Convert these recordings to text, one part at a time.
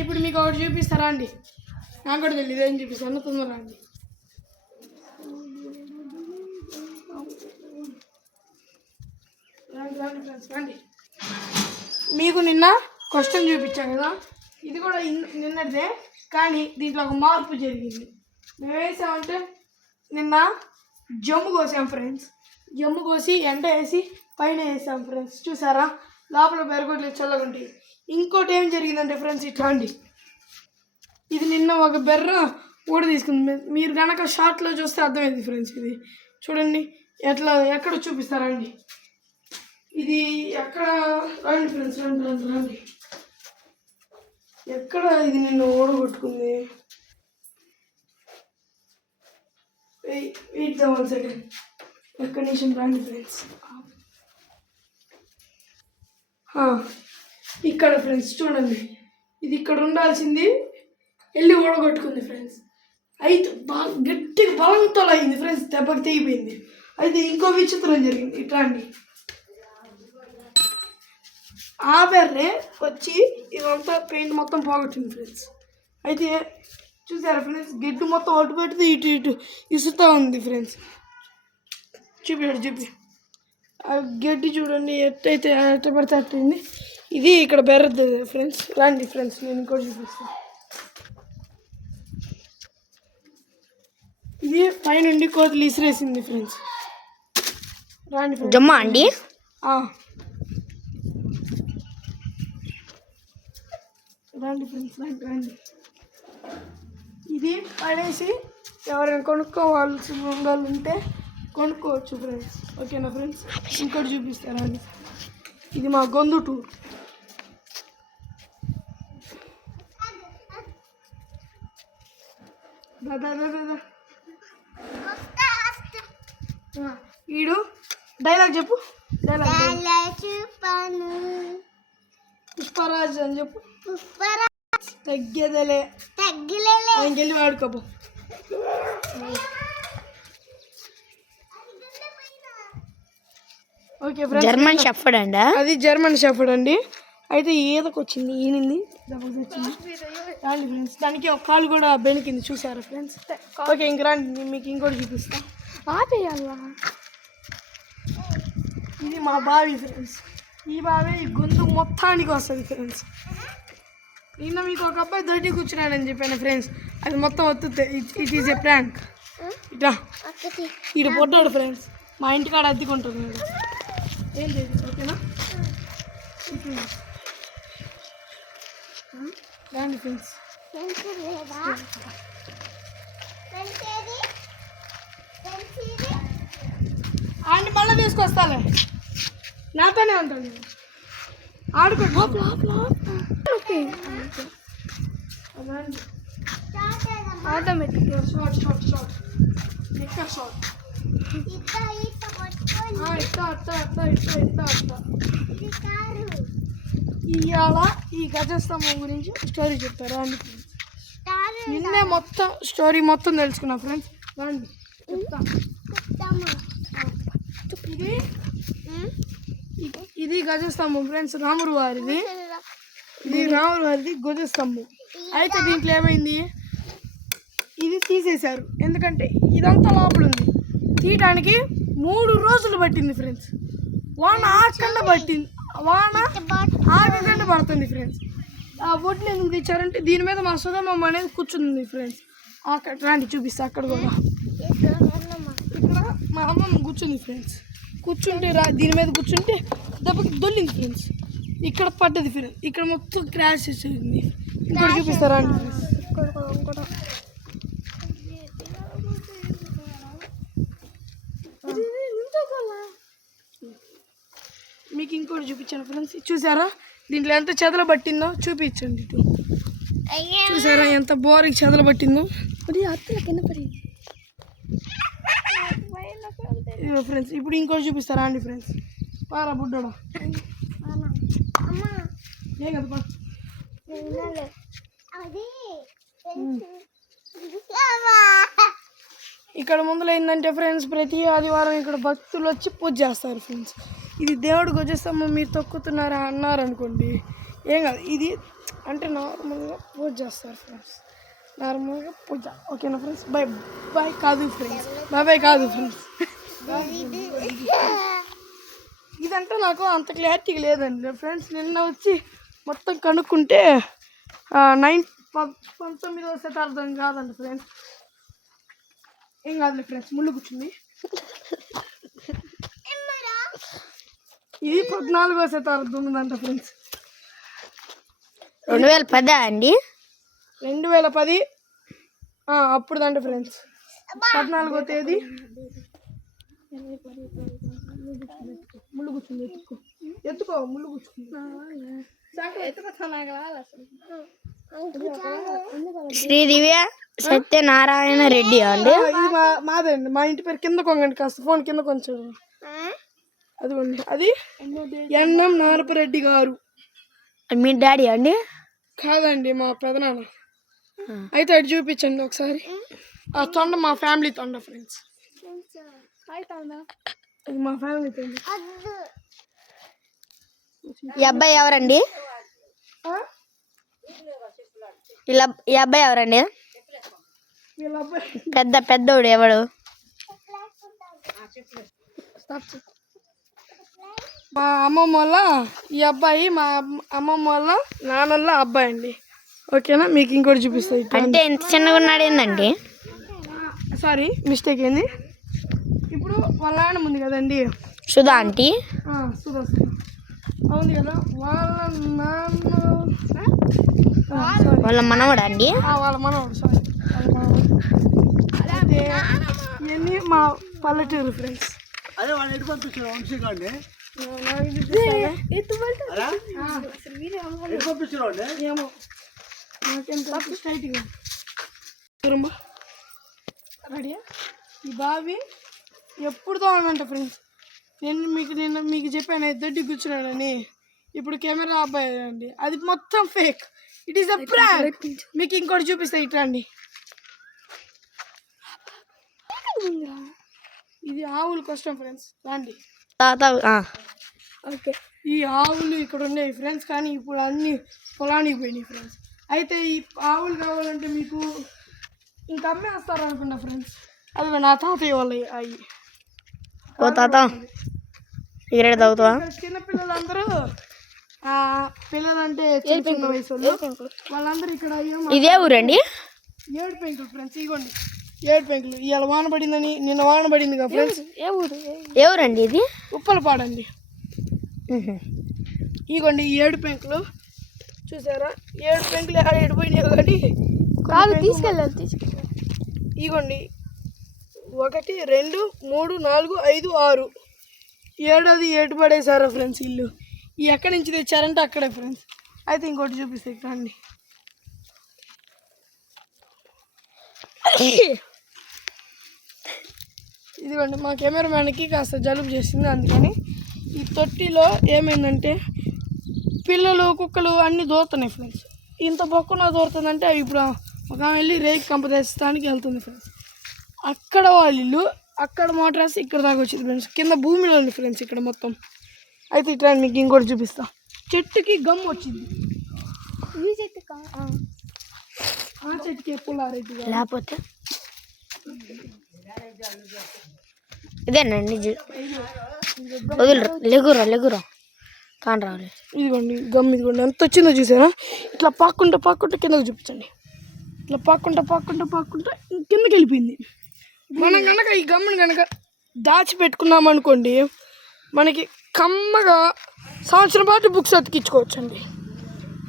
ఇప్పుడు మీకు ఒకటి చూపిస్తారా అండి? నాకు కూడా తెలియదు ఏం చూపిస్తాను, తొందరగా అండి. రండి. మీకు నిన్న క్వశ్చన్ చూపించాను కదా, ఇది కూడా నిన్నటిదే, కానీ దీంట్లో ఒక మార్పు జరిగింది. మేము వేసామంటే నిన్న జమ్ము కోసాం ఫ్రెండ్స్. జమ్ము కోసి ఎండ వేసి పైన వేసాం ఫ్రెండ్స్. చూసారా, లోపల బెరగొట్లు చల్లగుంటాయి. ఇంకోటి ఏం జరిగిందంటే ఫ్రెండ్స్, ఇట్లా అండి, ఇది నిన్న ఒక బెర్ర ఊడ తీసుకుంది. మీరు కనుక షార్ట్లో చూస్తే అర్థమైంది ఫ్రెండ్స్. ఇది చూడండి ఎక్కడ చూపిస్తారండి. ఇది ఎక్కడ, రండి ఫ్రెండ్స్, రండి. ఎక్కడ ఇది నిన్ను ఓడగొట్టుకుంది? వెయిట్ 1 సెకండ్, ఒక్క నిమిషం రండి ఫ్రెండ్స్. ఇక్కడ ఫ్రెండ్స్ చూడండి, ఇది ఇక్కడ ఉండాల్సింది వెళ్ళి ఓడగొట్టుకుంది ఫ్రెండ్స్. అయితే బాగా గట్టిగా బలంతో అయింది ఫ్రెండ్స్, దెబ్బకి తెగిపోయింది. అయితే ఇంకో విచిత్రం జరిగింది. ఇట్లా అండి, ఆ బెర్రే వచ్చి ఇదంతా పెయింట్ మొత్తం పోగొట్టింది ఫ్రెండ్స్. అయితే చూసారా ఫ్రెండ్స్, గడ్డి మొత్తం అటు పెడితే ఇటు ఇసుతా ఉంది ఫ్రెండ్స్. చూపి ఆ గడ్డి చూడండి ఎట్టయితే ఎట్ట పడితే అట్టింది. ఇది ఇక్కడ బెర్రద్దు ఫ్రెండ్స్. రండి ఫ్రెండ్స్, నేను ఇంకోటి చూపిస్తాను. ఇది పైనుండి కోతులు ఇసిరేసింది ఫ్రెండ్స్. రండి ఫ్రెండ్స్. జమ్మా అండి. రండి ఫ్రెండ్స్, రండి. ఇది పడేసి ఎవరైనా కొనుక్కోవాల్సి ఉండాలంటే కొనుక్కోవచ్చు ఫ్రెండ్స్. ఓకేనా ఫ్రెండ్స్? ఇంకోటి చూపిస్తారండి. ఇది మా గొంతు టూర్. వీడు డైలాగ్ చెప్పు. పుష్పరాజ్ అని చెప్పు. తగ్గేదలే ఇంకెళ్ళి వాడుకోబో. ఓకే ఫ్రెండ్స్, జర్మన్ షెఫర్డ్ అండి. అది జర్మన్ షెఫర్డ్ అండి. అయితే ఈతకు వచ్చింది, ఈనింది, దెబ్బకి వచ్చింది. రండి ఫ్రెండ్స్, దానికి ఒక కాలు కూడా బెనికింది. చూసారా ఫ్రెండ్స్? ఓకే, ఇంక రండి, మీకు ఇంకోటి చూపిస్తా. ఆపేయాలా? ఇది మా బావి ఫ్రెండ్స్. ఈ బావి ఈ గొంతు మొత్తానికి వస్తుంది ఫ్రెండ్స్. నిన్న మీకు ఒక అబ్బాయి దొరికి కూర్చున్నాడని చెప్పాను ఫ్రెండ్స్, అది మొత్తం వస్తుంది. It is a prank. ఇట్లా ఇటు పొట్టాడు ఫ్రెండ్స్, మా ఇంటికాడ అద్దెకుంటున్నాడు. ఏం లేదు, ఓకేనా? రండి ఫ్రెండ్స్. ఆయన మళ్ళీ తీసుకొస్తాలే, నాతోనే ఉంటాను. ఆడుకోండి. ఆటోమేటిక్ షార్ట్ ఎక్కడ షార్ట్ ఇవాళ ఈ గజస్తంభం గురించి స్టోరీ చెప్తారా అండి? నిన్నే మొత్తం స్టోరీ మొత్తం తెలుసుకున్నా ఫ్రెండ్స్. రండి చెప్తా. ఇది గజస్తంభం ఫ్రెండ్స్, రాముడు వారిది. ఇది రాముడు వారిది ధ్వజస్తంభం. అయితే దీంట్లో ఏమైంది, ఇది తీసేశారు. ఎందుకంటే ఇదంతా లోపల ఉంది. తీయడానికి 3 రోజులు పట్టింది ఫ్రెండ్స్. వాన ఆగకుండా పడుతుంది ఫ్రెండ్స్. ఆ బొట్టుని ఎందుకు తెచ్చారంటే దీని మీద మా సుధమ్మ అనేది కూర్చుంది ఫ్రెండ్స్. అక్కడ రండి చూపిస్తా. అక్కడ కూడా ఇక్కడ మా అమ్మమ్మ కూర్చుంది ఫ్రెండ్స్. కూర్చుంటే దీని మీద కూర్చుంటే దెబ్బకి దొల్లింది ఫ్రెండ్స్. ఇక్కడ పడ్డది ఫ్రెండ్స్, ఇక్కడ మొత్తం క్రాష్ చేసింది. ఇంకోటి చూపిస్తారా అండి ఫ్రెండ్స్? మీకు ఇంకోటి చూపించాను ఫ్రెండ్స్. చూసారా దీంట్లో ఎంత చెదలు పట్టిందో? చూపించండి. చూసారా ఎంత బోరికి చెదలు పట్టిందో? ఫ్రెండ్స్ ఇప్పుడు ఇంకోటి చూపిస్తారా అండి ఫ్రెండ్స్? పారా బుడ్డోడా, ఏం కదా ఇక్కడ ముందులో ఏంటంటే ఫ్రెండ్స్, ప్రతి ఆదివారం ఇక్కడ భక్తులు వచ్చి పూజ చేస్తారు ఫ్రెండ్స్. ఇది దేవుడికి వచ్చేస్తాము, మీరు తొక్కుతున్నారా అన్నారనుకోండి, ఏం కాదు. ఇది అంటే నార్మల్గా పూజ చేస్తారు ఫ్రెండ్స్, నార్మల్గా పూజ. ఓకేనా ఫ్రెండ్స్? బాయ్ బాయ్ కాదు ఫ్రెండ్స్, బాయ్ బాయ్ కాదు ఫ్రెండ్స్. ఇదంటే నాకు అంత క్లారిటీ లేదండి ఫ్రెండ్స్. నిన్న వచ్చి మొత్తం కనుక్కుంటే 19వ శతాబ్దం కాదండి ఫ్రెండ్స్. ఏం కాదులే ఫ్రెండ్స్, ముళ్ళు కూర్చుంది. ఇది 14వ శతాబ్దం ఉందంట ఫ్రెండ్స్. 2010 అండి? 2010 అప్పుడుదంట ఫ్రెండ్స్. 14వ తేదీ. ముళ్ళు కూర్చుంది, ఎత్తుకో ముళ్ళు కూర్చుంది. శ్రీ దివ్య సత్యనారాయణ రెడ్డి అండి? ఇది మాదండి. మా ఇంటి పేరు కింద కొంగండి, కాస్త ఫోన్ కింద కొంచెం. అదిగోండి, అది ఎన్ఎం నారపరెడ్డి గారు. మీ డాడీ అండి? కాదండి, మా పెదనాన్న. అయితే అటు చూపించండి ఒకసారి. ఆ తొండ మా ఫ్యామిలీ తొండ ఫ్రెండ్స్. అది మా ఫ్యామిలీ తొండ. ఈ అబ్బాయి ఎవరండి? ఈ అబ్బాయి ఎవరండి? వీళ్ళ అబ్బాయి పెద్దోడు ఎవడు? మా అమ్మమ్మ వాళ్ళ ఈ అబ్బాయి, మా అమ్మమ్మ వాళ్ళ నాన్నల అబ్బాయి అండి. ఓకేనా? మీకు ఇంకోటి చూపిస్తాయి. అంటే ఎంత చిన్నగా ఉన్నాడు ఏందండి? సారీ, మిస్టేక్ అయింది. ఇప్పుడు వాళ్ళ నాన్న ఉంది కదండి, సుధా ఆంటీ. సుధా అవును కదా, వాళ్ళ నాన్న వాళ్ళ మనవడా అండి? వాళ్ళ మనవడు. సారీ, అయితే ఇవన్నీ మా పల్లెటూరు ఫ్రెండ్స్. అదే వాళ్ళు ఎటు పంపించారు వంశీగాడిని? ఏమో నాకెంత స్ట్రైట్గా రెడీయా? ఈ బావి ఎప్పుడుతో అనంట ఫ్రెండ్స్. నిన్న మీకు చెప్పాను దొడ్డి కూర్చున్నాడని. ఇప్పుడు కెమెరా అబ్బాయి అండి, అది మొత్తం fake. It is a prank. మీకు ఇంకోటి చూపిస్తా, ఇట్లా అండి. ఇది ఆవుల కష్టం ఫ్రెండ్స్, రండి. ఓకే, ఈ ఆవులు ఇక్కడ ఉండేవి ఫ్రెండ్స్, కానీ ఇప్పుడు అన్ని పొలానికి పోయినాయి ఫ్రెండ్స్. అయితే ఈ ఆవులు కావాలంటే మీకు ఇంకా అమ్మేస్తారు అనుకున్నా ఫ్రెండ్స్. అది నా తాతయ్య వాళ్ళు అవి. ఓ తాత సిగరెట్ తాగుతావా? చిన్నపిల్లలందరూ పిల్లలంటే చిన్న వయసు వాళ్ళందరూ ఇక్కడ ఇదే ఊరండి? ఏడు పెంకులు ఫ్రెండ్స్. ఇగోండి ఏడు పెంకులు. ఇవాళ వాన పడిందని, నిన్న వాన పడింది కదా ఫ్రెండ్స్. ఏ ఊరండి ఇది? ఉప్పలపాడండి. ఇగోండి ఈ ఏడు పెంకులు చూసారా? ఏడు పెంకులు ఎడిపోయినాయి కానీ తీసుకెళ్ళాలి. ఇగోండి 1 2 3 4 5 6 ఏడది ఏటు పడేసారా ఫ్రెండ్స్ ఇల్లు. ఈ ఎక్కడి నుంచి తెచ్చారంటే అక్కడే ఫ్రెండ్స్. అయితే ఇంకోటి చూపిస్తాయి రండి. ఇదిగోండి మా కెమెరామ్యాన్కి కాస్త జలుబు చేసింది, అందుకని ఈ తొట్టిలో ఏమైందంటే పిల్లలు కుక్కలు అన్నీ దూరుతున్నాయి ఫ్రెండ్స్. ఇంత బొక్కున దూరుతుందంటే అవి ఇప్పుడు ఒక వెళ్ళి రేక్ కంపదేశానికి వెళ్తుంది ఫ్రెండ్స్. అక్కడ వాళ్ళ ఇల్లు, అక్కడ మోటార్ వేసి ఇక్కడ దాకా వచ్చింది ఫ్రెండ్స్. కింద భూమిలో ఉంది ఫ్రెండ్స్ ఇక్కడ మొత్తం. అయితే ఇట్లా మీకు ఇంకోటి చూపిస్తా. చెట్టుకి గమ్ వచ్చింది. ఆ చెట్టుకి పుల్లారెడ్డి లేకపోతే ఇదేనండి. లెగురా కాని రావాలి. ఇదిగోండి గమ్, ఇదిగోండి ఎంత వచ్చిందో చూసారా? ఇట్లా పాక్కుంటా కిందకు చూపించండి. ఇట్లా పాక్కుంటా కిందకి వెళ్ళిపోయింది. మనం కనుక ఈ గమ్మును కనుక దాచిపెట్టుకున్నాం అనుకోండి, మనకి కమ్మగా సంవత్సరం పాటు బుక్స్ అతికించుకోవచ్చండి.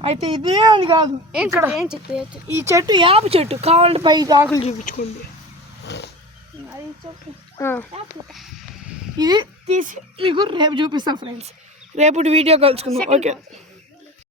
అయితే ఇదే అని కాదు, ఇక్కడ ఈ చెట్టు యాప చెట్టు కావాలంటే పై ఆకులు చూపించుకోండి. ఇది తీసి మీకు రేపు చూపిస్తాం ఫ్రెండ్స్. రేపు వీడియో కలుసుకుందాం. ఓకే.